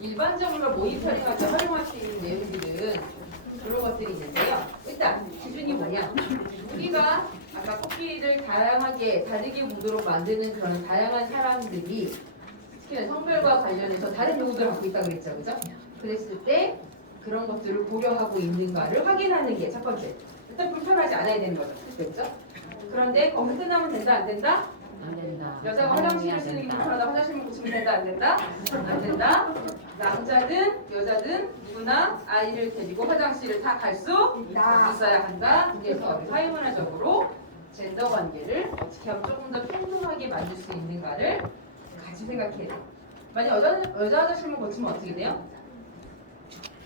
일반적으로 모의 처리할 때 활용할 수 있는 내용들은 그런 것들이 있는데요. 일단 기준이 뭐냐? 우리가 아까 코피를 다양하게 다르게 구도로 만드는 그런 다양한 사람들이 특히 성별과 관련해서 다른 요구들을 갖고 있다고 그랬죠, 그죠? 그랬을 때 그런 것들을 고려하고 있는가를 확인하는 게 첫 번째. 일단 불편하지 않아야 되는 거죠, 그렇죠? 그런데 거기 끝나면 된다, 안 된다? 안 된다. 여자가 화장실을 쓰는 게 불편하다, 화장실만 고치면 된다, 안 된다? 안 된다. 남자든 여자든 누구나 아이를 데리고 화장실을 다 갈 수 있어야 한다. 그래서 우리 사회문화적으로 젠더 관계를 어떻게 하면 조금 더 평등하게 만들 수 있는가를 같이 생각해야 돼요. 만약 여자 화장실만 고치면 어떻게 돼요?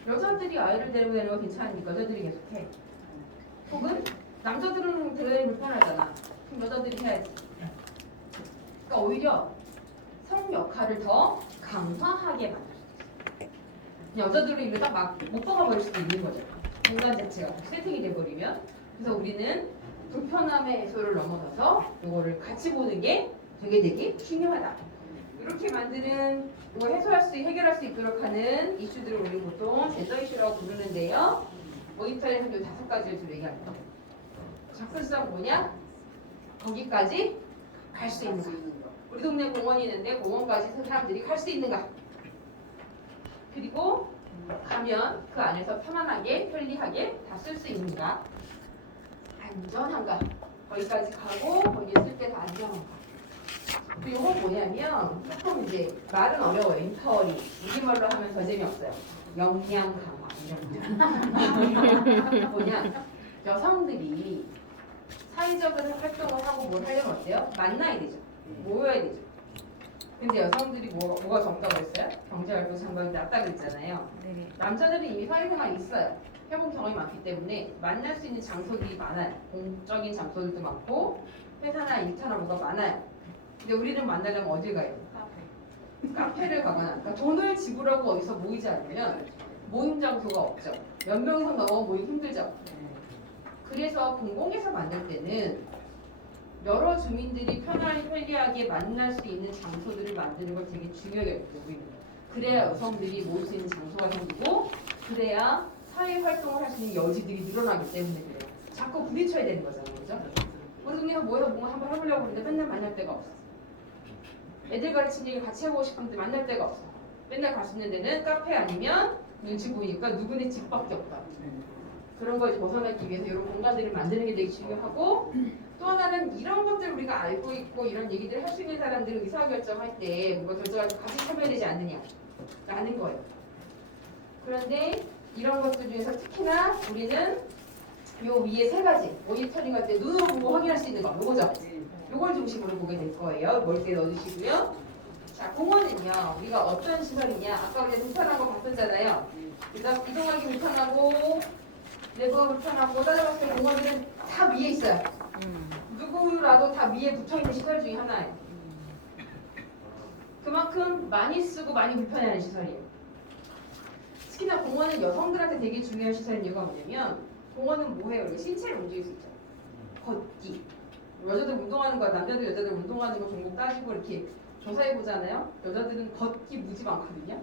여자들이 아이를 데리고 다니는 거 괜찮으니까 여자들이 계속해. 혹은 남자들은 데려다니기 불편하잖아. 그럼 여자들이 해야지. 그러니까 오히려 성 역할을 더 강화하게 만들 수 있어요. 여자들은 이거 딱 막 못 박아버릴 수도 있는 거죠. 공간 자체가 세팅이 돼버리면. 그래서 우리는 불편함의 해소를 넘어서서 이거를 같이 보는 게 되게 중요하다. 이렇게 만드는 이걸 해결할 수 있도록 하는 이슈들을 우리 보통 젠더 이슈라고 부르는데요. 모니터링 한 5가지를 좀 얘기합니다. 접근성 뭐냐? 거기까지 갈 수 있는가? 우리 동네 공원이 있는데 공원까지 사람들이 갈 수 있는가? 그리고 가면 그 안에서 편안하게 편리하게 다 쓸 수 있는가? 안전한가? 거기까지 가고 거기에 쓸 때 다 안전한가? 이건 뭐냐면 조금 이제 말은 어려워요. 인터리 우리말로 하면 더 재미없어요. 역량 강화 이런 거. 뭐냐? 여성들이 사회적인 활동을 하고 뭘 하려면 어때요? 만나야 되죠. 모여야 되죠. 근데 여성들이 뭐가 적다고 했어요? 경제활동 장벽이 낮다 그랬잖아요. 네. 남자들은 이미 사회생활이 있어요. 해본 경험이 많기 때문에 만날 수 있는 장소들이 많아요. 공적인 장소들도 많고 회사나 일터나 뭐가 많아요. 근데 우리는 만나려면 어딜 가요? 카페를 가거나 그러니까 돈을 지불하고 어디서 모이지 않으면 모임 장소가 없죠. 몇 명 이상 넘어가면 모이기 힘들죠. 그래서 공공에서 만들 때는 여러 주민들이 편리하게 만날 수 있는 장소들을 만드는 걸 되게 중요하게 보고 있는 거예요. 그래야 여성들이 모일 수 있는 장소가 생기고 그래야 사회 활동을 할 수 있는 여지들이 늘어나기 때문에 그래요. 자꾸 부딪혀야 되는 거잖아요. 그죠? 우리 동네에서 모여서 뭔가 한번 해보려고 하는데 맨날 만날 데가 없어. 애들 가르치는 얘기 같이 해보고 싶은데 만날 데가 없어. 맨날 갈 수 있는 데는 카페 아니면 눈치 보이니까 누구네 집밖에 없다. 그런 걸 벗어나기 위해서 이런 공간들을 만드는 게 되게 중요하고 또 하나는 이런 것들 우리가 알고 있고 이런 얘기들을 할 수 있는 사람들은 의사결정할 때 뭔가 결정할 때 같이 참여해야 되지 않느냐라는 거예요. 그런데 이런 것들 중에서 특히나 우리는 요 위에 3가지 모니터링 할 때 눈으로 보고 확인할 수 있는 거 요거죠. 요걸 중심으로 보게 될 거예요. 멀리에 넣어주시고요. 자, 공원은요. 우리가 어떤 시설이냐. 아까 우리가 불편한 거 봤었잖아요. 우리가 이동하기 불편하고 내부가 불편하고 따라갔을 때 공원들은 다 위에 있어요. 누구라도 다 위에 붙어있는 시설 중에 하나예요. 그만큼 많이 쓰고 많이 불편해하는 시설이에요. 특히나 공원은 여성들한테 되게 중요한 시설인 이유가 뭐냐면 공원은 뭐해요? 우리가 신체를 움직일 수 있죠. 걷기. 여자들 운동하는 거야. 남자들 여자들 운동하는 거 종목 따지고 이렇게 조사해 보잖아요. 여자들은 걷기 무지 많거든요.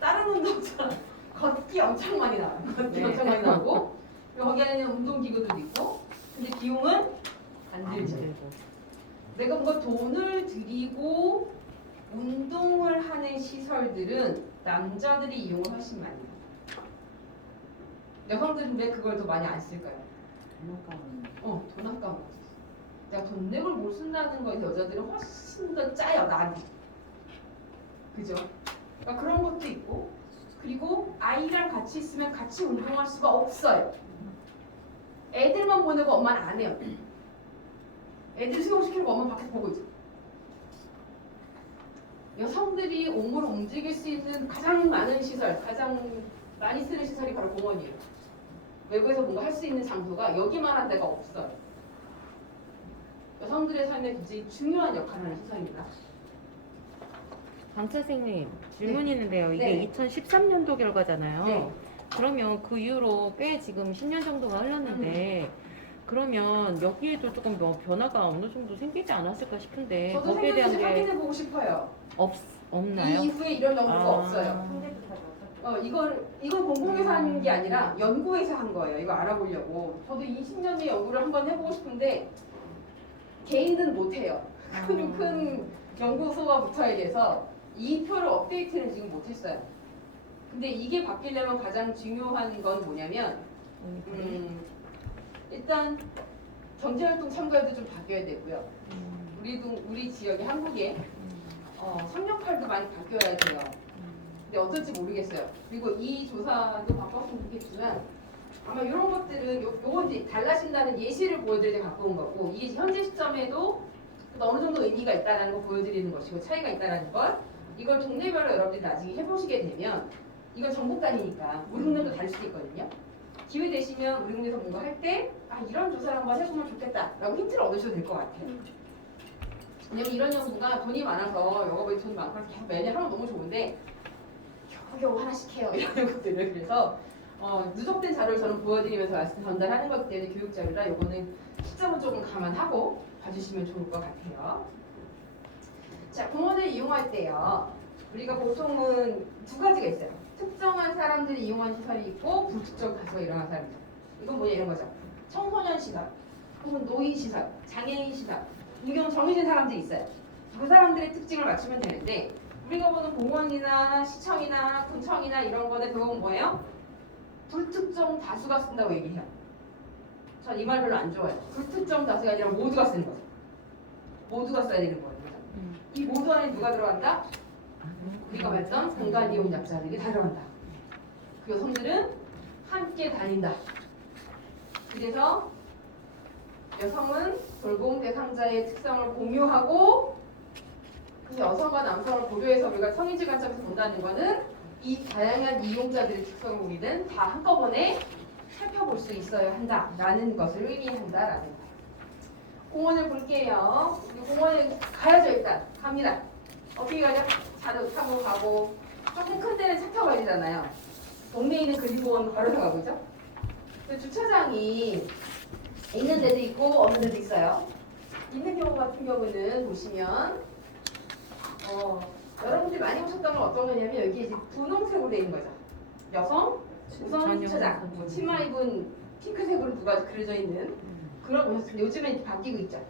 다른 운동처럼 걷기 엄청 많이 나와요. 걷기 엄청 많이 나오고 그리고 거기 안에는 운동기구도 있고 근데 비용은 안 들죠. 내가 뭔가 돈을 들이고 운동을 하는 시설들은 남자들이 이용을 훨씬 많이 해요. 여성들은 왜 그걸 더 많이 안 쓸까요? 돈 아까워. 내가 돈 내고 못 쓴다는 거에서 여자들은 훨씬 더 짜요, 나비. 그죠? 그러니까 그런 것도 있고 그리고 아이랑 같이 있으면 같이 운동할 수가 없어요. 애들만 보내고 엄마는 안 해요. 애들 수영시키고 엄마는 밖에서 보고 있죠. 여성들이 몸으로 움직일 수 있는 가장 많은 시설, 가장 많이 쓰는 시설이 바로 공원이에요. 외부에서 뭔가 할 수 있는 장소가 여기만한 데가 없어요. 여성들의 삶에 굉장히 중요한 역할을 하는 시설입니다. 강 선생님 질문이 있는데요. 이게 네. 2013년도 결과잖아요. 네. 그러면 그 이후로 꽤 지금 10년 정도가 흘렀는데 그러면 여기에도 조금 뭐 변화가 어느 정도 생기지 않았을까 싶은데 저도 거기에 대한 생겼는지 게 확인해 보고 싶어요. 없나요? 이 이후에 이런 연구가 아. 없어요. 이건 공공에서 한 게 아니라 연구에서 한 거예요. 이거 알아보려고. 저도 20년의 연구를 한번 해보고 싶은데 개인은 못해요. 큰 연구소가 붙어야 돼서 이 표를 업데이트는 지금 못했어요. 근데 이게 바뀌려면 가장 중요한 건 뭐냐면 일단 경제활동 참가율도 좀 바뀌어야 되고요. 우리 지역이 한국에 협력 역할도 많이 바뀌어야 돼요. 근데 어떨지 모르겠어요. 그리고 이 조사도 바꿨으면 좋겠지만 아마 이런 것들은 요건 이제 달라진다는 예시를 보여드리려 갖고 온 거고 이게 현재 시점에도 어느 정도 의미가 있다는 걸 보여드리는 것이고 차이가 있다는 걸 이걸 동네별로 여러분들이 나중에 해보시게 되면 이건 전국 단위니까 우리 동네도 다를 수도 있거든요. 기회 되시면 우리 동네에서 뭔가 할 때 이런 조사를 한번 해보면 좋겠다라고 힌트를 얻으셔도 될 것 같아요. 왜냐면 이런 연구가 돈이 많아서 여가부에 돈 많고 계속 매년 하면 너무 좋은데 겨우겨우 하나씩 해요. 이런 것들을. 그래서 누적된 자료를 저는 보여드리면서 말씀 전달하는 것 때문에 교육 자료라 이거는 시점은 조금 감안하고 봐주시면 좋을 것 같아요. 자, 공원을 이용할 때요. 우리가 보통은 두 가지가 있어요. 특정한 사람들이 이용한 시설이 있고 불특정 다수가 일어난 사람이죠. 이건 뭐냐 이런 거죠. 청소년 시설, 혹은 노인 시설, 장애인 시설 이 경우 정해진 사람들이 있어요. 그 사람들의 특징을 맞추면 되는데 우리가 보는 공원이나 시청이나 군청이나 이런 거는 대부분 뭐예요? 불특정 다수가 쓴다고 얘기해요. 전 이 말 별로 안 좋아해요. 불특정 다수가 아니라 모두가 쓰는 거죠. 모두가 써야 되는 거예요. 이 모두 안에 누가 들어간다? 우리가 말했던 공간 이용 약자들이 다 들어간다. 그 여성들은 함께 다닌다. 그래서 여성은 돌봄 대상자의 특성을 공유하고 그 여성과 남성을 고려해서 우리가 성인지 관점에서 본다는 거는 이 다양한 이용자들의 특성을 우리는 다 한꺼번에 살펴볼 수 있어야 한다라는 것을 의미한다라는 거예요. 공원을 볼게요. 우리 공원에 가야죠. 일단 갑니다. 어떻게 가죠? 자도 타고 가고 조금 큰 데는 차 타고 가야 되잖아요. 동네에 있는 근린공원 걸어서 가고 있죠. 그 주차장이 있는 데도 있고 없는 데도 있어요. 있는 경우 같은 경우는 보시면 여러분들이 많이 보셨던 건 어떤 거냐면 여기 이제 분홍색으로 되어 있는 거죠. 여성 우선 주차장, 뭐 치마 입은 핑크색으로 누가 그려져 있는 그런 모습 요즘에 이렇게 바뀌고 있죠.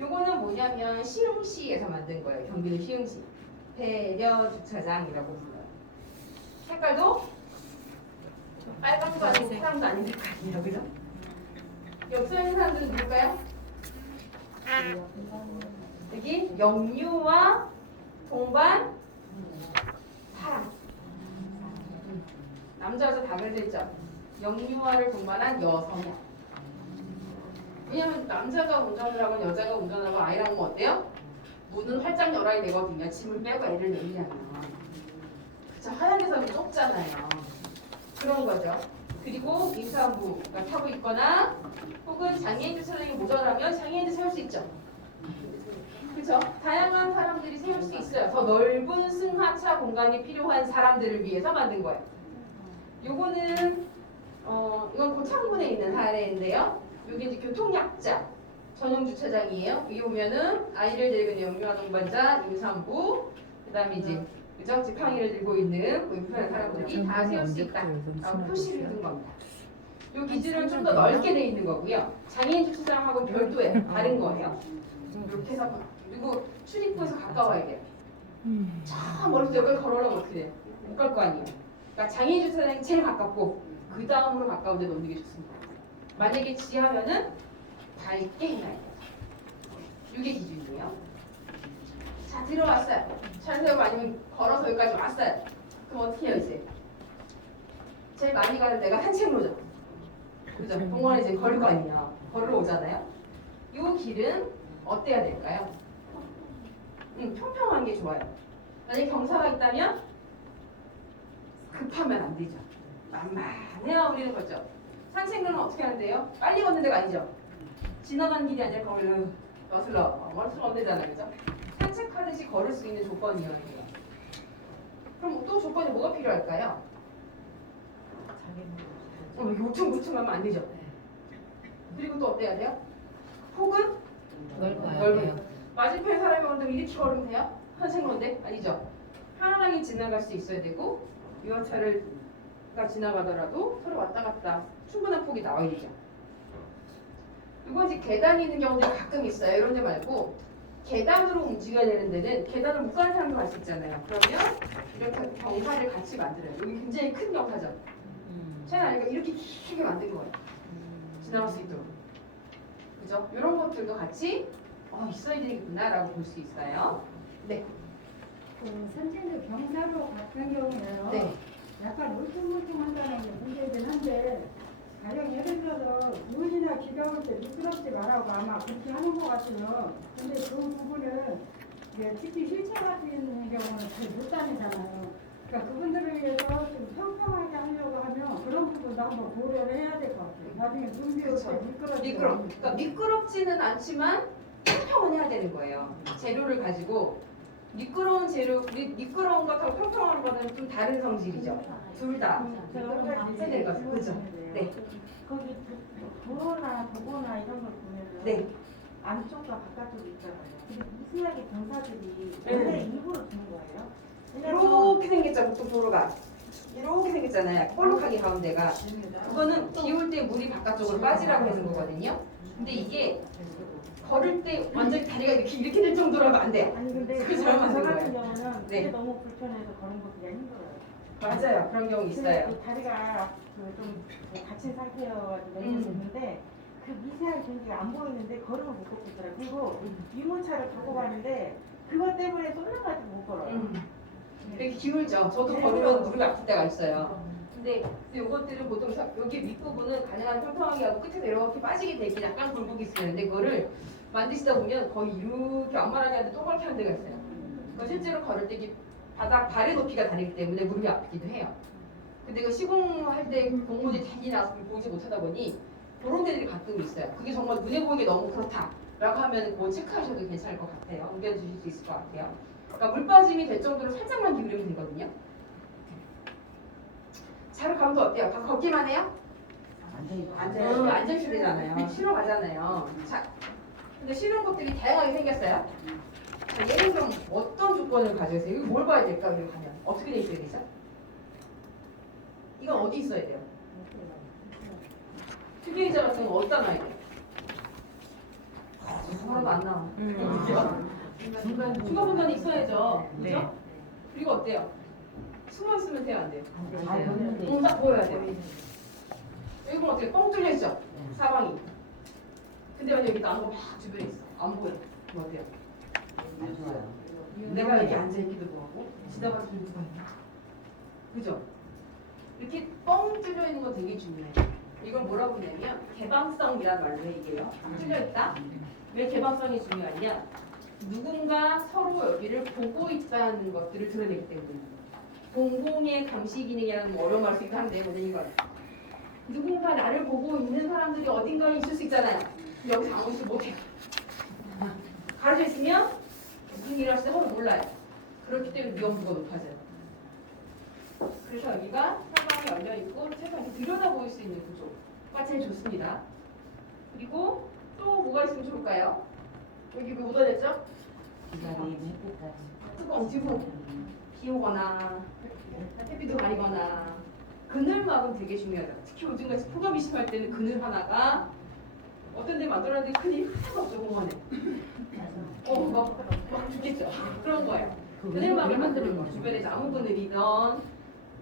요거는 뭐냐면 시흥시에서 만든 거예요. 경기도 시흥시 배려 주차장이라고 불러요. 색깔도 빨강도 아니고 파랑도 아닌 색깔이에요. 그죠? 여기 써 있는 사람들은 누굴까요? 여기 영유아 동반 파랑 남자 여자 다 그려져 있죠. 영유아를 동반한 여성이야. 왜냐면 남자가 운전을 하고 여자가 운전을 하고 아이랑 오면 어때요? 문은 활짝 열어야 되거든요. 짐을 빼고 애를 내리려면. 그쵸? 하얀 데서는 좁잖아요. 그런 거죠. 그리고 임산부가 타고 있거나 혹은 장애인 주차장이 모자라면 장애인도 세울 수 있죠. 그렇죠? 다양한 사람들이 세울 수 있어요. 더 넓은 승하차 공간이 필요한 사람들을 위해서 만든 거예요. 요거는 이건 고창군에 있는 사례인데요. 여기 이제 교통약자 전용 주차장이에요. 여기 보면은 아이를 데리고 있는 영유아 동반자, 임산부, 그다음에 이제 그죠? 지팡이를 들고 있는 불편한 사람들이 다 세울 수 있다. 표시를 해둔 겁니다. 이 기준은 좀 더 넓게 돼 있는 거고요. 장애인 주차장하고는 별도예요. 다른 거예요. 이렇게 해서 그리고 출입구에서 가까워야 돼요. 저 멀리서 여기까지 걸어오라면 어떻게 돼요? 못 갈 거 아니에요. 그러니까 장애인 주차장이 제일 가깝고 그 다음으로 가까운 데 놓는 게 좋습니다. 만약에 지하면은 밝게 해야 돼요. 이게 기준이에요. 자, 들어왔어요. 차를 세우고 아니면 걸어서 여기까지 왔어요. 그럼 어떻게 해요, 이제? 제일 많이 가는 데가 산책로죠. 그죠? 공원에 이제 걸을 거 아니에요. 걸으러 오잖아요. 이 길은 어때야 될까요? 평평한 게 좋아요. 만약에 경사가 있다면 급하면 안 되죠. 만만해야 우리는 거죠. 산책로는 어떻게 하는데요? 빨리 걷는 데가 아니죠. 지나가는 길이 아니라 걸을 거슬러 멀스러 되잖아요, 그죠? 산책하듯이 걸을 수 있는 조건이어야 돼요. 그럼 또 조건이 뭐가 필요할까요? 우퉁우퉁하면 안 되죠. 그리고 또 어때야 돼요? 폭은 넓어요. 맞은편 사람이 오는데 이렇게 걸으면 돼요? 산책로인데 아니죠. 편안하게 지나갈 수 있어야 되고 유아차가 지나가더라도 서로 왔다 갔다 충분한 폭이 나와야 되죠. 이건 이제 계단이 있는 경우도 가끔 있어요. 이런 데 말고 계단으로 움직여야 되는 데는 계단을 못 가는 사람도 갈 수 있잖아요. 그러면 이렇게 경사를 같이 만들어요. 여기 굉장히 큰 경사죠. 차라리 이렇게 길게 만든 거예요. 지나갈 수 있도록. 그죠? 이런 것들도 같이 있어야 되겠구나라고 볼 수 있어요. 네. 그 선진들 경사로 같은 경우에요. 네. 약간 울퉁불퉁한다는 게 문제이긴 한데 가령 예를 들어서 물이나 비가 올 때 미끄럽지 말라고 아마 그렇게 하는 것 같아요. 근데 그 부분은 이제 특히 휠체어 같은 경우는 잘 못 다니잖아요. 그러니까 그분들을 위해서 좀 평평하게 하려고 하면 그런 부분도 한번 고려를 해야 될 것 같아요. 나중에 눈비 올 때 미끄러지고. 그러니까 미끄럽지는 않지만 평평은 해야 되는 거예요. 재료를 가지고 미끄러운 것하고 평평한 거는 좀 다른 성질이죠. 둘 다. 해야 되는 거죠. 그죠? 네. 거기 도로나 도보나 이런 걸 보면은 네. 안쪽과 바깥쪽이 있잖아요. 근데 미세하게 경사들이 네. 원래 일부러 주는 거예요. 이렇게 생겼죠. 보통 도로가. 이렇게 생겼잖아요. 볼록하게 가운데가. 그거는 비 올 때 물이 바깥쪽으로 빠지라고 하는 거거든요. 근데 이게 걸을 때 완전히 다리가 이렇게 될 정도로 하면 안 돼요. 아니 근데 그래서 저 하면 안 같은 돼요. 경우는 네. 그게 너무 불편해서 걸음 걷기가 힘들어요. 맞아요. 그런 경우 근데 있어요. 그 다리가 좀 갇힌 상태여가지고 있는데 그 미세한 경기가 안 보이는데 걸음을 못 걷고 있더라고요. 그리고 유모차를 타고 가는데 그것 때문에 쏠려가지고 못 걸어요. 되게 기울죠. 저도 걸으면 무릎이 아플 때가 있어요. 근데 이것들은 보통 여기 윗부분은 가능한 평평하게 하고 끝에 이렇게 빠지게 되게 약간 굴곡이 있었는데 그거를 만드시다 보면 거의 이렇게 완만하게 하는데 동그랗게 하는 데가 있어요. 그러니까 실제로 걸을 때 이게 발의 높이가 다르기 때문에 무릎이 아프기도 해요. 근데 이거 시공할 때 공무원들이 많이 나와서 보지 못하다 보니 그런 데들이 가끔 있어요. 그게 정말 눈에 보이게 너무 그렇다라고 하면 그거 체크하셔도 괜찮을 것 같아요. 옮겨주실 수 있을 것 같아요. 그러니까 물 빠짐이 될 정도로 살짝만 기울이면 되거든요. 차로 가면 또 어때요? 다 걷기만 해요? 안전 실이잖아요. 쉬러 가잖아요. 자, 근데 쉬는 곳들이 다양하게 생겼어요. 자, 얘는 그럼 어떤 조건을 가져야 돼요? 이거 뭘 봐야 될까? 여기 가면 어떻게 돼 있어야 되죠? 이건 어디 있어야 돼요? 특이의자 같은 거 어디다 놔야 돼요? 하나도 안 나와. 중간 공간에 있어야죠. 그죠? 네. 그리고 어때요? 숨어 있으면 돼요, 안 돼요? 네. 딱 보여야 돼요. 여기 어떻게 뻥 뚫려 있죠? 사방이. 근데 만약 여기 나무가 막 주변에 있어. 안 보여. 그럼 어때요? 내가 여기 앉아 있기도 뭐하고 지나가서 누가 있나? 그죠? 이렇게 뻥 뚫려 있는 거 되게 중요해요. 이걸 뭐라고 하냐면 개방성이란 말로 얘기해요. 뚫려 있다. 왜 개방성이 중요하냐? 누군가 서로 여기를 보고 있다는 것들을 드러내기 때문에. 공공의 감시 기능이라는 뭐 어려운 말을 쓰기도 한데 뭐냐 이건. 누군가 나를 보고 있는 사람들이 어딘가에 있을 수 있잖아요. 여기서 아무것도 못해요. 가려져 있으면 무슨 일을 할지 서로 몰라요. 그렇기 때문에 위험도가 높아져요. 그래서 여기가 사방이 열려있고 세상이 들여다볼 수 있는 구조가 제일 좋습니다. 그리고 또 뭐가 있으면 좋을까요? 여기 왜 묻어냈죠? 뚜껑 뒤로 비 오거나 햇빛도 가리거나 그늘막은 되게 중요하죠. 특히 요즘같이 폭염이 심할 때는 그늘 하나가 어떤 데 만들었는데 큰일 하나도 없죠 공원에. 막 죽겠죠. 그런 거예요. 그늘막을 만드는 거. 주변에 나무 그늘이든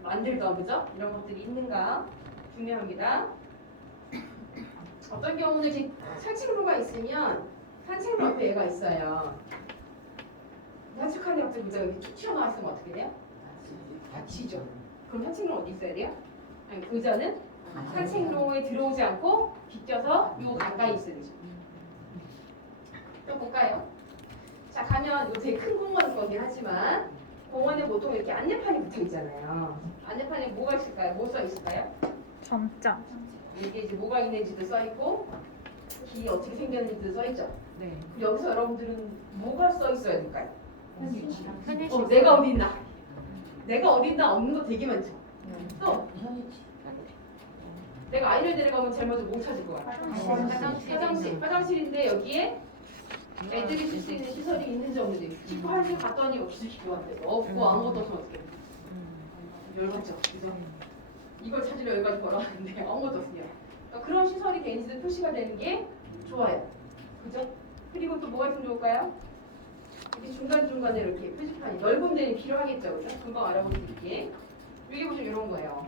만들던 그죠? 이런 것들이 있는가 중요합니다. 어떤 경우는 이제 산책로가 있으면 산책로 옆에 얘가 있어요. 산책하는 옆에 의자가 이렇게 쭉 튀어나와 있으면 어떻게 돼요? 다치죠. 그럼 산책로 어디 있어야 돼요? 아니, 의자는 산책로에 들어오지 않고 비껴서 요 가까이 있어야 되죠. 좀 볼까요? 자, 가면 이거 되게 큰 공원일 거긴 하지만 공원에 보통 이렇게 안내판이 붙어 있잖아요. 안내판에 뭐가 있을까요? 뭐 써 있을까요? 점자. 이게 이제 뭐가 있는지도 써 있고 길이 어떻게 생겼는지도 써 있죠. 네. 여기서 여러분들은 뭐가 써 있어야 될까요? 편의시설. 내가 어디 있나? 내가 어디 있나 없는 거 되게 많죠. 또 내가 아이를 데려가면 제일 먼저 뭘 찾을 것 같아요? 화장실인데 여기에 애들이 쓸 수 있는 시설이 있는지 없는지 싶어 하는데 갔더니 없이 기도한대. 없고 아무것도 없으면 어떡해? 열받죠, 그죠? 이걸 찾으려 여기까지 걸어왔는데 아무것도 없어요. 그러니까 그런 시설이 개인지도 표시가 되는 게 좋아요, 그죠? 그리고 또 뭐가 있으면 좋을까요? 이렇게 중간중간에 이렇게 표지판이 넓은 데는 필요하겠죠, 그죠? 금방 알아볼 수 있게. 여기 보시면 이런 거예요.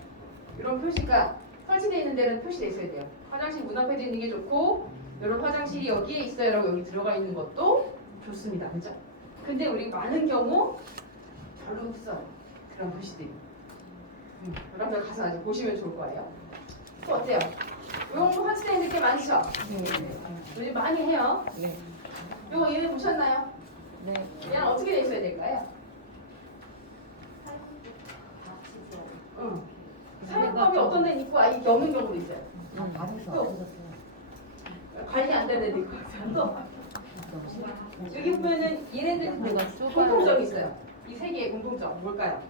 이런 표시가 설치되어 있는 데는 표시되어 있어야 돼요. 화장실 문 앞에 있는 게 좋고, 이런 화장실이 여기에 있어요라고 여기 들어가 있는 것도 좋습니다, 그죠? 근데 우리 많은 경우 별로 없어요, 그런 표시들이. 여러분들 가서 아직 보시면 좋을 거예요. 또 어때요? 이런 거 설치되어 있는 게 많죠? 요즘 많이 해요. 네. 이거 얘네 보셨나요? 네. 얘는 어떻게 돼 있어야 될까요? 응. 사용법이 어떤 데는 있고 아예 없는 경우도 있어요. 또 관리 안 되는 데도 있고 또 여기 보면은 얘네들 공통점이 있어요. 이 세 개의 공통점 뭘까요?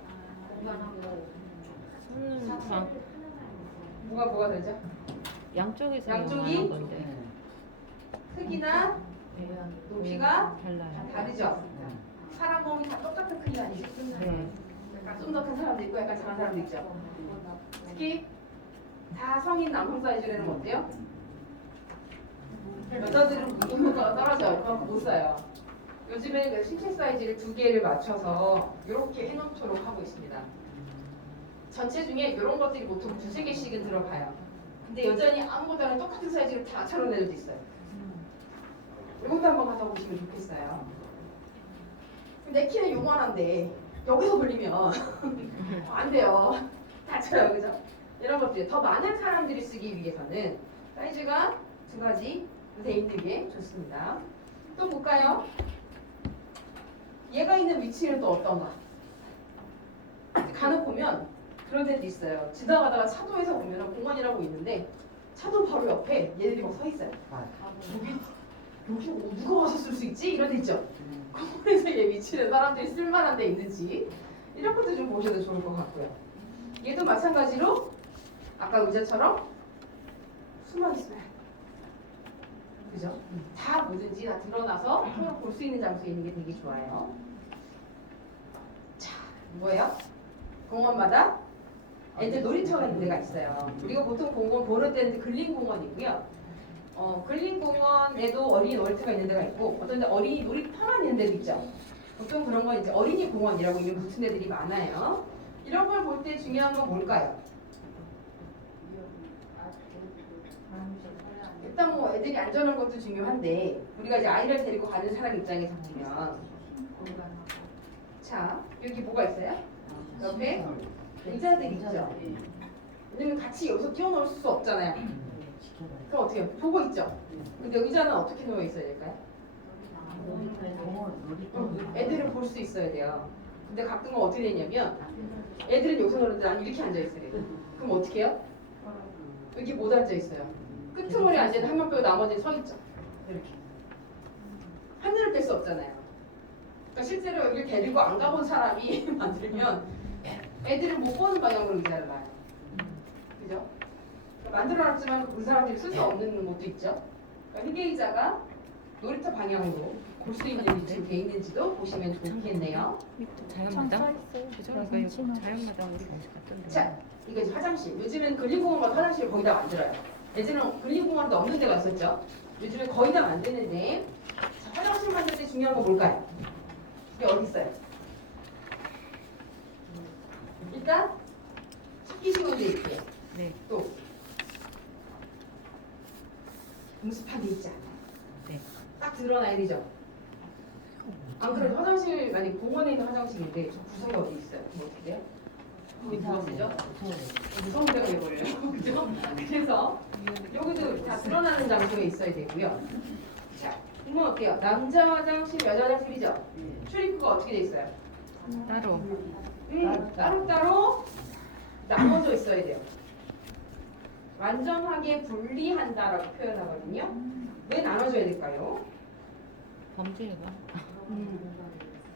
손상 뭐가 되죠? 양쪽에서 양쪽이? 이용하는 건데 크기나 높이가 달라요. 다르죠? 사람 몸이 다 똑같은 크기가 아니죠? 네. 약간 좀 더 큰 사람도 있고 약간 작은 사람도 있죠? 특히 다 성인 남성 사이즈는 어때요? 여자들은 무게가 떨어져요. 그만큼 못 써요. 요즘에는 그 신체 사이즈를 2개를 맞춰서 이렇게 해놓도록 하고 있습니다. 전체 중에 이런 것들이 보통 2-3개씩은 들어가요. 근데 여전히 아무것도나 똑같은 사이즈로 다 맞춰놓은 애들도 있어요. 이것도 한번 가서 보시면 좋겠어요. 내 키는 요만한데 여기서 돌리면 안 돼요. 다쳐요, 그죠? 이런 것들 더 많은 사람들이 쓰기 위해서는 사이즈가 2가지 돼 있는 게 좋습니다. 또 볼까요? 얘가 있는 위치는 또 어떤가? 간혹 보면 그런 데도 있어요. 지나가다가 차도에서 보면 공원이라고 있는데 차도 바로 옆에 얘들이 막 서 있어요. 여기 누가 와서 쓸 수 있지? 이런 데 있죠? 공원에서 얘 위치는 사람들이 쓸만한 데 있는지 이런 것도 좀 보셔도 좋을 것 같고요. 얘도 마찬가지로 아까 의자처럼 숨어 있어요. 그죠? 다 뭐든지 다 드러나서 서로 볼 수 있는 장소에 있는 게 되게 좋아요. 자, 뭐예요? 공원마다 애들 놀이터가 있는 데가 있어요. 우리가 보통 공원 보는 데는 근린공원이고요. 근린공원에도 어린이 놀이터가 있는 데가 있고 어떤 데 어린이 놀이터만 있는 데도 있죠. 보통 그런 건 이제 어린이 공원이라고 이름 붙은 데들이 많아요. 이런 걸 볼 때 중요한 건 뭘까요? 일단 뭐 애들이 안전한 것도 중요한데 우리가 이제 아이를 데리고 가는 사람 입장에서 보면 자 여기 뭐가 있어요? 옆에 의자들 있죠. 왜냐면 같이 여기서 뛰어놀 수 없잖아요. 그럼 어떻게 해요? 보고 있죠. 근데 의자는 어떻게 놓여 있어야 될까요? 애들은 볼 수 있어야 돼요. 근데 가끔은 어떻게 되냐면 애들은 여기서 노는데 난 이렇게 앉아 있어야 돼요. 그럼 어떻게 해요? 여기 못 앉아 있어요. 끄트머리 앉아있는 한 명 빼고 나머지는 서 있죠. 이렇게. 하늘을 뺄 수 없잖아요. 그러니까 실제로 여기를 데리고 안 가본 사람이 만들면 애들은 못 보는 방향으로 의자를 놔요. 그죠? 그러니까 만들어놨지만 그 사람들이 쓸 수 없는 것도 있죠. 그러니까 희귀 의자가 놀이터 방향으로 볼 수 있는 위치로 돼 있는지도 보시면 좋겠네요. 자연마당? 그죠? 그러니까 이거 자연마당 우리 거기 갔던데. 자, 이거 이제 화장실. 요즘엔 근린공원 가서 화장실을 거의 다 만들어요. 예전에는 근린공원도 없는 데가 있었죠. 요즘엔 거의 다 만드는데 자, 화장실 만들 때 중요한 건 뭘까요? 이게 어디 있어요? 일단 식기식으로 돼 있고요. 네. 또 응습한 데 있지 않아요? 네. 딱 드러나야 되죠. 안 그래도 화장실 만약 공원에 있는 화장실인데 저 구석에 어디 있어요? 그럼 어떻게 돼요? 거기 누가 쓰죠? 무서운 데가 돼버려요. 그죠? 그래서 여기도 다 드러나는 장소에 있어야 되고요. 자, 이건 어때요? 남자 화장실, 여자 화장실이죠? 출입구가 어떻게 돼 있어요? 따로. 따로따로 나눠져 있어야 돼요. 완전하게 분리한다라고 표현하거든요. 왜 나눠져야 될까요? 범죄가.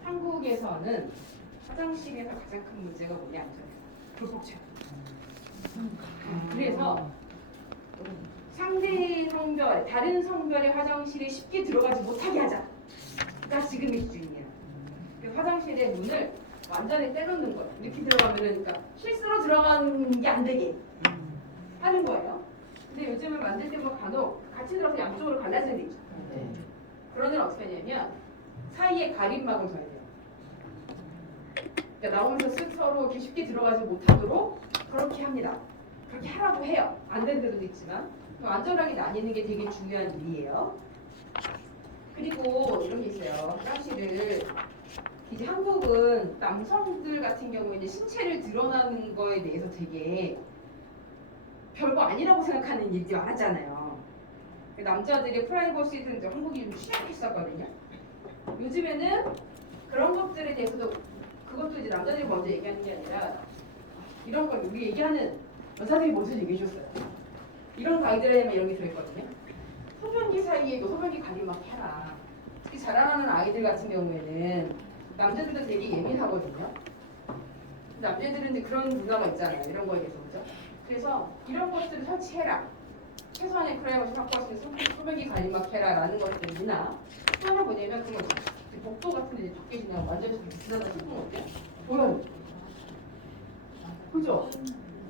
한국에서는 화장실에서 가장 큰 문제가 뭐냐 안전해요. 불법체. 그래서 상대 성별, 다른 성별의 화장실에 쉽게 들어가지 못하게 하자가 지금의 기준이에요. 그 화장실의 문을 완전히 떼놓는 거예요. 이렇게 들어가면은 그러니까 이게 안 되게 하는 거예요. 근데 요즘은 만들 때 뭐 간혹 같이 들어서 양쪽으로 갈라져야 되죠. 그런 애는 어떻게 하냐면 사이에 가림막을 둬야 돼요. 그러니까 나오면서 쓱 서로 이렇게 쉽게 들어가지 못하도록 그렇게 합니다. 그렇게 하라고 해요. 안 되는 데도 있지만 안전하게 나뉘는 게 되게 중요한 일이에요. 그리고 이런 게 있어요. 화장실을 이제 한국은 남성들 같은 경우에 이제 신체를 드러나는 거에 대해서 되게 별거 아니라고 생각하는 일들이 많았잖아요. 남자들의 프라이버시는 이제 한국이 좀 취약했었거든요. 요즘에는 그런 것들에 대해서도 그것도 이제 남자들이 먼저 얘기하는 게 아니라 이런 걸 우리 얘기하는 여자들이 먼저 얘기해 줬어요. 이런 가이드라인에 이런 게 들어있거든요. 소변기 사이에 소변기 가림막 해라. 특히 자라나는 아이들 같은 경우에는 남자들도 되게 예민하거든요. 남자들은 이제 그런 문화가 있잖아요. 이런 거에 대해서 그죠? 그래서 이런 것들을 설치해라. 최소한의 프라이버시 확보할 수 있는 소변기 가림막 해라라는 것들이나 또 하나 뭐냐면 그거 복도 같은 데 밖에 지나고 완전히 지나다 싶은 거 어때요? 보여요. 그죠?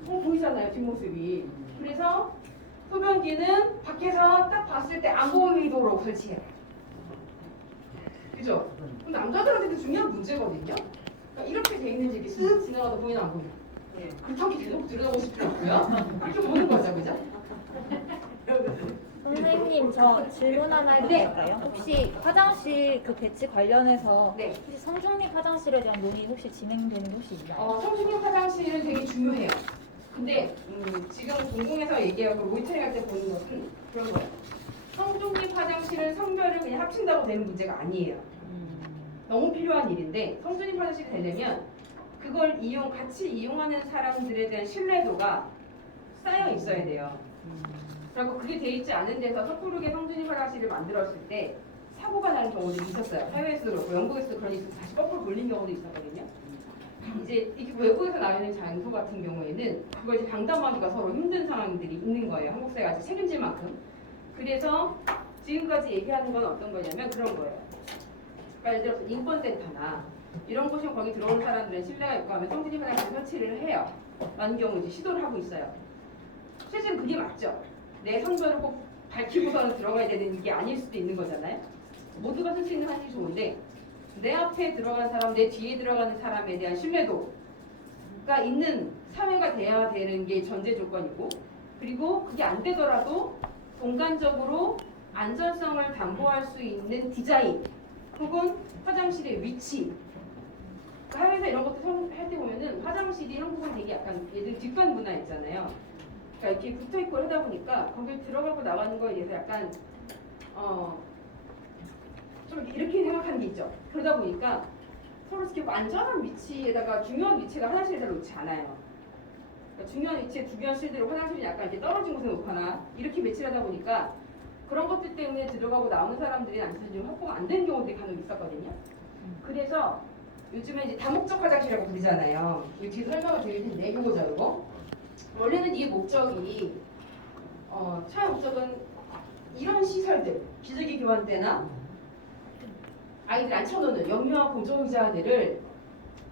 보이잖아요 뒷모습이. 그래서 소변기는 밖에서 딱 봤을 때 안 보이도록 설치해. 그죠? 그럼 남자들한테도 중요한 문제거든요. 그러니까 이렇게 돼 있는지 이렇게 쓱 지나가다 보이나 안 보이나? 그렇다고 대놓고 들여다보고 싶진 않고요. 이렇게 보는 거죠, 그죠? 선생님 저 질문 하나 해도 될까요? 혹시 화장실 그 배치 관련해서 네. 혹시 성중립 화장실에 대한 논의 혹시 진행되는 곳이 있나요? 성중립 화장실은 되게 중요해요. 근데 지금 공공에서 얘기하고 모니터링 할 때 보는 것은 그런 거예요. 성중립 화장실은 성별을 그냥 합친다고 되는 문제가 아니에요. 너무 필요한 일인데 성중립 화장실이 되려면 그걸 같이 이용하는 사람들에 대한 신뢰도가 쌓여 있어야 돼요. 그리고 그게 돼 있지 않은 데서 섣부르게 성중립 화장실을 만들었을 때 사고가 나는 경우도 있었어요. 해외에서도 그렇고 영국에서도 그런 일이 다시 거꾸로 돌린 경우도 있었거든요. 이제 이렇게 외국에서 나와 있는 장소 같은 경우에는 그걸 이제 장담하기가 서로 힘든 상황들이 있는 거예요. 한국 사회가 책임질 만큼. 그래서 지금까지 얘기하는 건 어떤 거냐면 그런 거예요. 그러니까 예를 들어서 인권센터나 이런 곳이면 거기 들어오는 사람들은 신뢰가 있고 하면 성진입 화장실 설치를 해요. 라는 경우 이제 시도를 하고 있어요. 실제로 그게 맞죠. 내 성별을 꼭 밝히고서는 들어가야 되는 이게 아닐 수도 있는 거잖아요. 모두가 쓸 수 있는 화장실이 좋은데 내 앞에 들어간 사람, 내 뒤에 들어가는 사람에 대한 신뢰도가 있는 사회가 돼야 되는 게 전제 조건이고, 그리고 그게 안 되더라도 공간적으로 안전성을 담보할 수 있는 디자인 혹은 화장실의 위치. 해외에서 이런 것도 할 때 보면은 화장실이 한국은 되게 약간 얘들 뒷간 문화 있잖아요. 그러니까 이렇게 붙어 있고 하다 보니까 거기 들어가고 나가는 거에 대해서 약간 좀 이렇게 생각하는 게 있죠. 그러다 보니까 서로 이렇게 안전한 위치에다가 중요한 위치가 화장실에다 놓지 않아요. 그러니까 중요한 위치에 중요한 실들을 화장실이 약간 이렇게 떨어진 곳에 놓거나 이렇게 배치를 하다 보니까 그런 것들 때문에 들어가고 나오는 사람들이 안전이 좀 확보가 안 되는 경우들이 간혹 있었거든요. 그래서 요즘에 이제 다목적 화장실이라고 부르잖아요. 이 뒤에 설명을 드릴 텐데 이거 보자 이거. 원래는 이 목적이 처음 목적은 이런 시설들 기저귀 교환 때나 아이들 앉혀놓는 영유아 보조 의자들을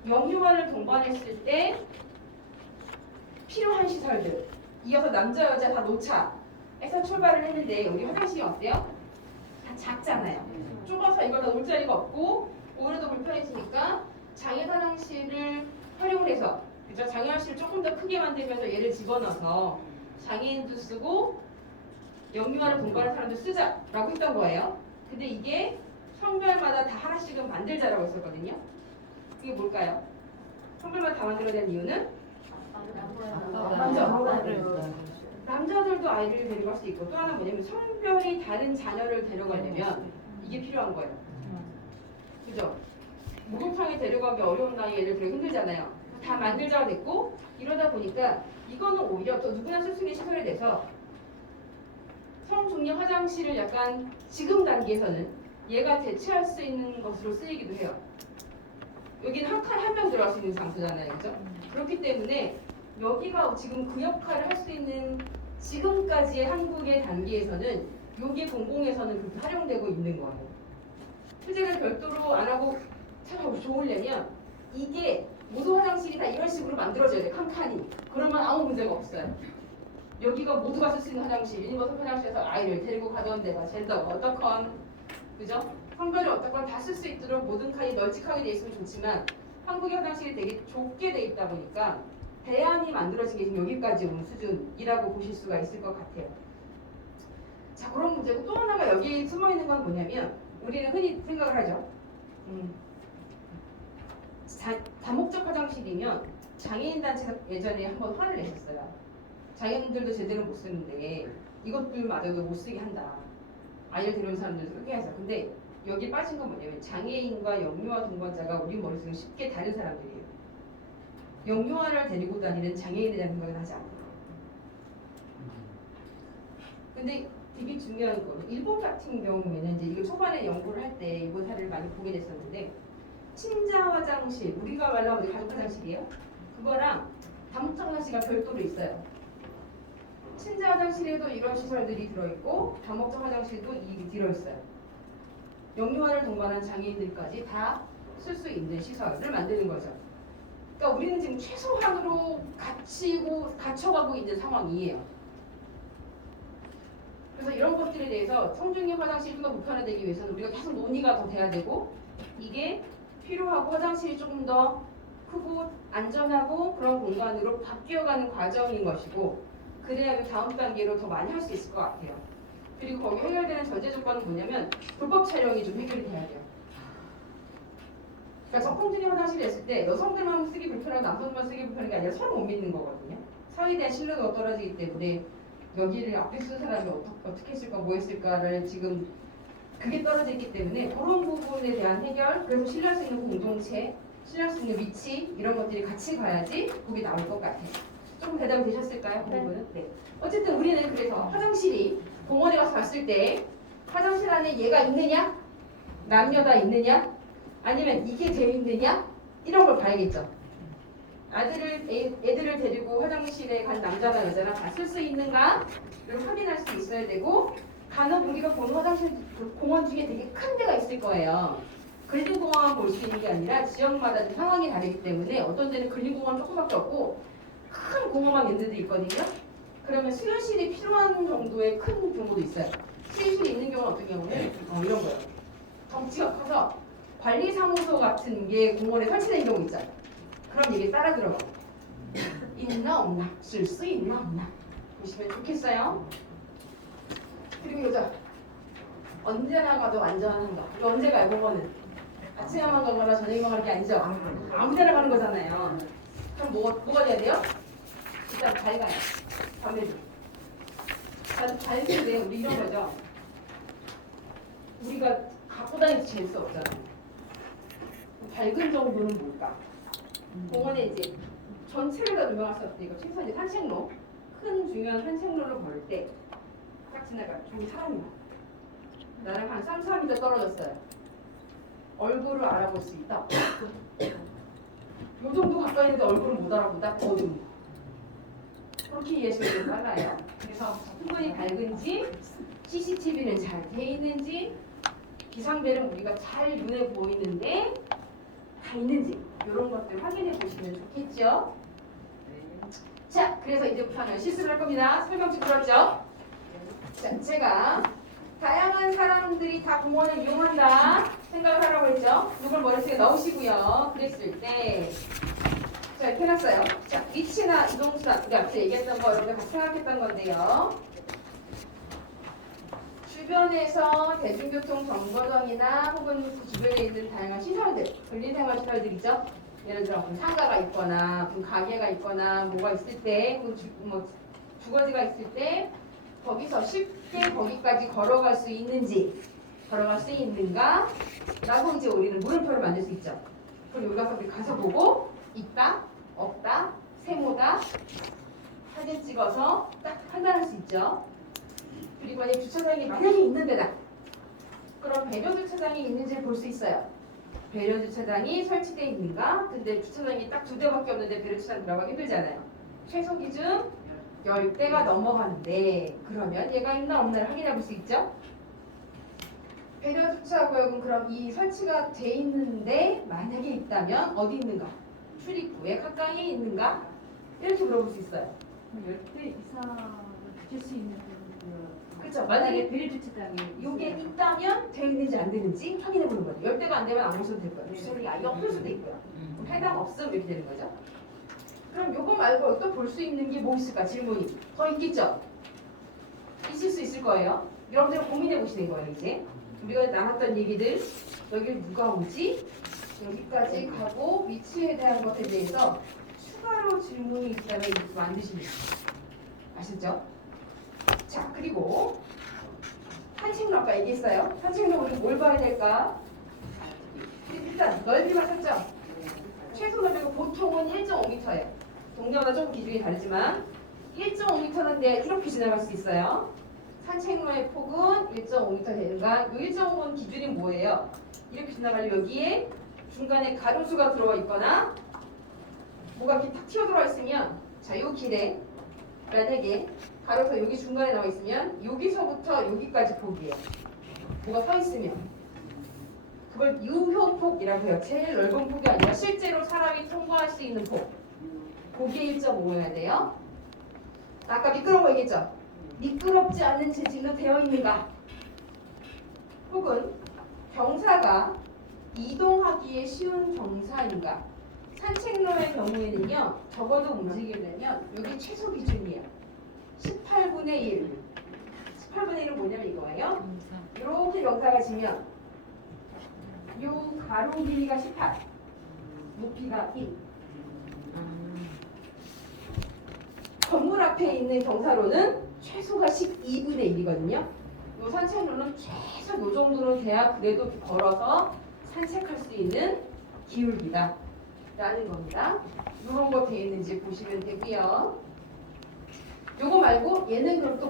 영유아를 동반했을 때 필요한 시설들 이어서 남자 여자 다 놓자해서 출발을 했는데 여기 화장실이 어때요? 다 작잖아요. 좁아서 이걸 다 놓을 자리가 없고 오히려 불편해지니까 장애 화장실을 활용을 해서 그죠? 장애 화장실을 조금 더 크게 만들면서 얘를 집어넣어서 장애인도 쓰고 영유아를 동반한 사람도 쓰자라고 했던 거예요. 근데 이게 성별마다 다 하나씩은 만들자라고 했었거든요. 이게 뭘까요? 성별마다 다 만들어야 되는 이유는 남자들도 아이를 데려갈 수 있고 또 하나 뭐냐면 성별이 다른 자녀를 데려가려면 이게 필요한 거예요. 그죠? 목욕탕에 데려가기 어려운 나이에 애를 데리기 힘들잖아요. 다 만들자가 됐고 이러다 보니까 이거는 오히려 또 누구나 쓸 수 있는 시설이 돼서 성중립 화장실을 약간 지금 단계에서는 얘가 대체할 수 있는 것으로 쓰이기도 해요. 여기는 한 칸 한 명 들어갈 수 있는 장소잖아요. 그죠? 그렇기 때문에 여기가 지금 그 역할을 할 수 있는 지금까지의 한국의 단계에서는 여기 공공에서는 그렇게 활용되고 있는 거예요. 실제는 별도로 안 하고 참 좋으려면 이게 모두 화장실이 다 이런 식으로 만들어져야 돼. 칸칸이. 그러면 아무 문제가 없어요. 여기가 모두가 쓸 수 있는 화장실, 유니버설 화장실에서 아이를 데리고 가던 데가 젠더가 어떻건, 그죠? 성별이 어떻건 다 쓸 수 있도록 모든 칸이 널찍하게 돼 있으면 좋지만 한국의 화장실이 되게 좁게 돼 있다 보니까 대안이 만들어진 게 지금 여기까지 온 수준이라고 보실 수가 있을 것 같아요. 자, 그런 문제고 또 하나가 여기 숨어 있는 건 뭐냐면 우리는 흔히 생각을 하죠. 다목적 화장실이면 장애인 단체가 예전에 한번 화를 내셨어요. 장애인들도 제대로 못 쓰는데 이것들마저도 못 쓰게 한다. 아이를 데려온 사람들도 그렇게 해서. 근데 여기 빠진 건 뭐냐면 장애인과 영유아 동반자가 우리 머릿속에 쉽게 다른 사람들이에요. 영유아를 데리고 다니는 장애인에 대한 생각은 하지 않아요. 근데 되게 중요한 건 일본 같은 경우에는 이제 이거 초반에 연구를 할 때 일본 사례를 많이 보게 됐었는데 친자 화장실, 우리가 말하는 가족 화장실이에요. 그거랑 다목적 화장실이 별도로 있어요. 친자 화장실에도 이런 시설들이 들어있고 다목적 화장실도 이 들어있어요. 영유아를 동반한 장애인들까지 다 쓸 수 있는 시설을 만드는 거죠. 그러니까 우리는 지금 최소한으로 갇혀가고 있는 상황이에요. 그래서 이런 것들에 대해서 성중의 화장실이 좀 더 보편화되기 위해서는 우리가 계속 논의가 더 돼야 되고 이게 필요하고 화장실이 조금 더 크고 안전하고 그런 공간으로 바뀌어가는 과정인 것이고 그래야 그 다음 단계로 더 많이 할 수 있을 것 같아요. 그리고 거기 해결되는 전제 조건은 뭐냐면 불법 촬영이 좀 해결이 돼야 돼요. 그러니까 적공준이 화장실에 있을 때 여성들만 쓰기 불편하고 남성들만 쓰기 불편한 게 아니라 서로 못 믿는 거거든요. 사회에 대한 신뢰도가 떨어지기 때문에 여기를 앞에 쓴 사람이 어떻게 했을까 뭐 했을까를 지금 그게 떨어져 있기 때문에 그런 부분에 대한 해결, 그래서 신뢰할 수 있는 공동체, 신뢰할 수 있는 위치 이런 것들이 같이 가야지 그게 나올 것 같아요. 조금 대답이 되셨을까요? 그 부분은? 네. 어쨌든 우리는 그래서 화장실이 공원에 가서 봤을 때 화장실 안에 얘가 있느냐? 남녀 다 있느냐? 아니면 이게 되어 있느냐? 이런 걸 봐야겠죠. 애들을 데리고 화장실에 간 남자나 여자나 다 쓸 수 있는가를 확인할 수 있어야 되고 간혹 우리가 보는 화장실 공원 중에 되게 큰 데가 있을 거예요. 근린공원만 볼 수 있는 게 아니라 지역마다 좀 상황이 다르기 때문에 어떤 데는 근린공원 조금밖에 없고 큰 공원만 있는 데도 있거든요. 그러면 수료실이 필요한 정도의 큰 경우도 있어요. 수료실이 있는 경우는 어떤 경우는 이런 거예요. 덩치가 커서 관리사무소 같은 게 공원에 설치된 경우 있잖아요. 그럼 이게 따라 들어가. 있나 없나? 쓸 수 있나 없나? 보시면 좋겠어요. 그리고 여자 언제나 가도 안전한가? 이거 언제 가요? 공원은 아침에만 가거나 저녁에만 가는 게 아니죠? 아무 데나 가는 거잖아요. 그럼 뭐가 돼야 돼요? 일단 밝아요. 밤에도 밝은데 우리 이런 거죠. 우리가 갖고 다니면서 재울 수 없잖아요. 밝은 정도는 뭘까? 공원에 이제 전체를 다 조명할 수 없으니까 최소한 이제 산책로, 큰 중요한 산책로를 걸을 때 딱 지나가. 저기 사람이 많아. 나랑 한 3, 4m 떨어졌어요. 얼굴을 알아볼 수 있다. 요 정도 가까이 있는데 얼굴을 못 알아본다. 어둠. 그렇게 이해하시면 좀 빨라요. 그래서 충분히 밝은지, CCTV는 잘 돼 있는지, 기상벨은 우리가 잘 눈에 보이는데 다 있는지 이런 것들 확인해 보시면 좋겠죠. 자, 그래서 이제부터는 실습을 할 겁니다. 설명지 들었죠? 자, 제가 다양한 사람들이 다 공원을 이용한다 생각을 하라고 했죠. 이걸 머릿속에 넣으시고요. 그랬을 때 자, 이렇게 해놨어요. 자, 위치나 이동수단 우리 앞서 얘기했던 거 여러분들 같이 생각했던 건데요. 주변에서 대중교통 정거장이나 혹은 그 주변에 있는 다양한 시설들, 근린생활 시설들이죠. 예를 들어 상가가 있거나 가게가 있거나 뭐가 있을 때, 주거지가 있을 때 거기서 쉽게 거기까지 걸어갈 수 있는지, 걸어갈 수 있는가? 라고 이제 우리는 물음표를 만들 수 있죠. 그럼 여기 가서 보고 있다, 없다, 세모다 사진 찍어서 딱 판단할 수 있죠. 그리고 만약 주차장이 만약에 있는 데다. 그럼 배려 주차장이 있는지를 볼 수 있어요. 배려 주차장이 설치되어 있는가? 근데 주차장이 딱 2대밖에 없는데 배려 주차장 들어가기 힘들잖아요. 최소 기준 10대가 넘어가는데 그러면 얘가 있나 없나를 확인해 볼 수 있죠. 배려 주차구역은 그럼 이 설치가 돼 있는데 만약에 있다면 어디 있는가? 출입구에 가까이 있는가? 이렇게 물어볼 수 있어요. 열대 이상을 가질 수 있는 그렇죠. 만약에 빌드 측량이 이게 있다면 되어 있는지 안 되는지 확인해 보는 거죠. 열대가 안 되면 안 오셔도 될 거예요. 주소문이 아예 없을 수도 있고요. 그럼 해당 없음 이렇게 되는 거죠. 그럼 요거 말고 또 볼 수 있는 게 뭐 있을까? 질문이 더 있겠죠? 있을 수 있을 거예요. 여러분들 고민해 보시는 거예요. 이제 우리가 나눴던 얘기들 여기 누가 오지? 여기까지 가고 위치에 대한 것에 대해서 추가로 질문이 있다면 이렇게 만드시면 돼요. 아시죠? 자, 그리고 산책로 아까 얘기했어요. 산책로 우리 뭘 봐야 될까? 일단 넓이만 찾죠? 최소 넓이가 보통은 1.5m예요. 동네마다 조금 기준이 다르지만 1.5m인데 이렇게 지나갈 수 있어요. 산책로의 폭은 1.5m 되는가? 이 1.5는 기준이 뭐예요? 이렇게 지나가려면 여기에 중간에 가로수가 들어와 있거나 뭐가 이렇게 탁 튀어들어와 있으면 자, 이 길에 만약에 가로수 여기 중간에 나와 있으면 여기서부터 여기까지 폭이에요. 뭐가 서 있으면 그걸 유효폭이라고 해요. 제일 넓은 폭이 아니라 실제로 사람이 통과할 수 있는 폭. 그게 1.5여야 돼요. 아까 미끄러운 거 얘기했죠? 미끄럽지 않은 재질로 되어 있는가? 혹은 경사가 이동하기에 쉬운 경사인가? 산책로의 경우에는요, 적어도 움직이려면 여기 최소 기준이에요. 18분의 1. 18분의 1은 뭐냐면 이거예요. 이렇게 경사가 지면 요 가로 길이가 18, 높이가 1. 건물 앞에 있는 경사로는 최소가 12분의 1이거든요. 요 산책로는 최소 요 정도는 돼야 그래도 걸어서 산책할 수 있는 기울기다 라는 겁니다. 이런 거 되어 있는지 보시면 되고요. 요거 말고 얘는 그럼 또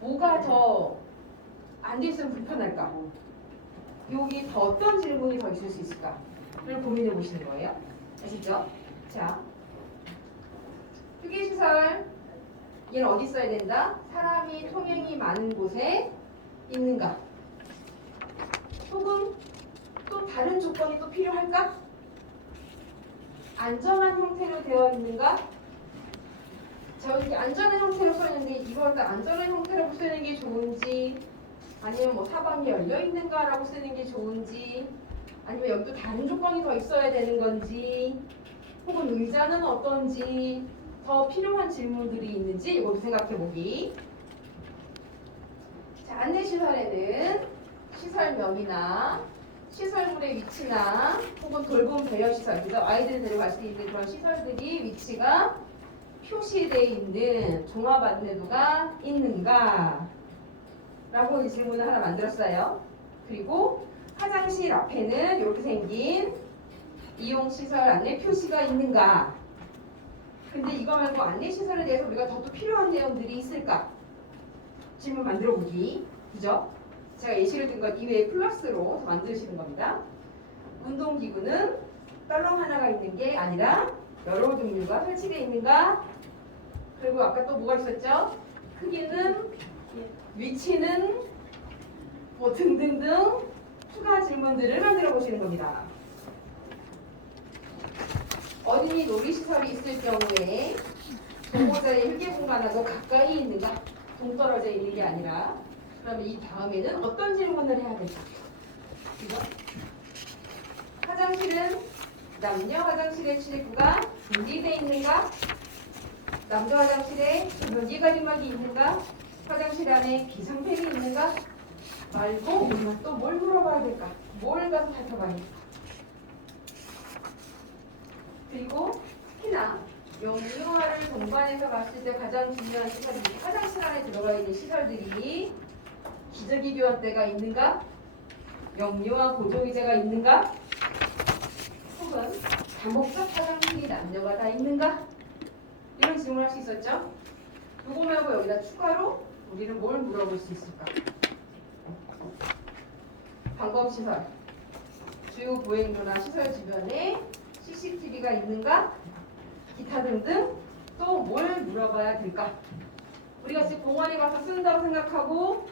뭐가 더 안 돼 있으면 불편할까? 여기 더 어떤 질문이 더 있을 수 있을까를 고민해 보시는 거예요. 아시죠? 자, 휴게시설 얘는 어디 써야 된다? 사람이 통행이 많은 곳에 있는가? 혹은 또 다른 조건이 또 필요할까? 안전한 형태로 되어 있는가? 자, 이렇게 안전한 형태로 써있는데 이걸 안전한 형태로 쓰는 게 좋은지 아니면 뭐 사방이 열려 있는가라고 쓰는 게 좋은지 아니면 여기 또 다른 조건이 더 있어야 되는 건지 혹은 의자는 어떤지 더 필요한 질문들이 있는지 이것도 생각해 보기. 자, 안내시설에는 시설명이나 시설물의 위치나 혹은 돌봄 배려시설, 그래서 아이들 데려갈 수 있는 그런 시설들이 위치가 표시되어 있는 종합 안내도가 있는가? 라고 이 질문을 하나 만들었어요. 그리고 화장실 앞에는 이렇게 생긴 이용시설 안내 표시가 있는가? 근데 이거 말고 안내시설에 대해서 우리가 더 또 필요한 내용들이 있을까? 질문 만들어 보기. 그죠? 제가 예시를 든 것 이외에 플러스로 만드시는 겁니다. 운동기구는 떨렁 하나가 있는 게 아니라 여러 종류가 설치되어 있는가? 그리고 아까 또 뭐가 있었죠? 크기는, 위치는, 뭐 등등등 추가 질문들을 만들어 보시는 겁니다. 어린이 놀이시설이 있을 경우에 보호자의 휴게 공간하고 가까이 있는가? 동떨어져 있는 게 아니라 그러면 이 다음에는 어떤 질문을 해야 될까? 이거? 화장실은 남녀 화장실의 출입구가 분리되어 있는가? 남자 화장실에 변기 가림막이 있는가? 화장실 안에 비상팩이 있는가? 말고 우리가 또 뭘 물어봐야 될까? 뭘 가서 살펴봐야 될까? 그리고 특히나 영유아를 동반해서 갔을 때 가장 중요한 시설이 화장실 안에 들어가 있는 시설들이 기저귀 교환대가 있는가? 영유아 보조의자가 있는가? 혹은 다목적 화장실이 남녀가 다 있는가? 이런 질문을 할 수 있었죠? 요거 말고 여기다 추가로 우리는 뭘 물어볼 수 있을까? 방법시설, 주요 보행로나 시설 주변에 CCTV가 있는가? 기타 등등 또 뭘 물어봐야 될까? 우리가 지금 공원에 가서 쓴다고 생각하고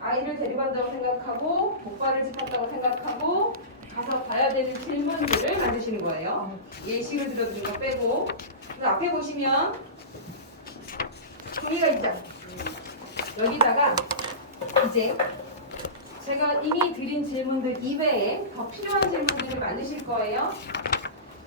아이를 데리고 간다고 생각하고 목발을 짚었다고 생각하고 가서 봐야 되는 질문들을 만드시는 거예요. 예시를 들어드린 거 빼고. 그래서 앞에 보시면 종이가 있죠. 여기다가 이제 제가 이미 드린 질문들 이외에 더 필요한 질문들을 만드실 거예요.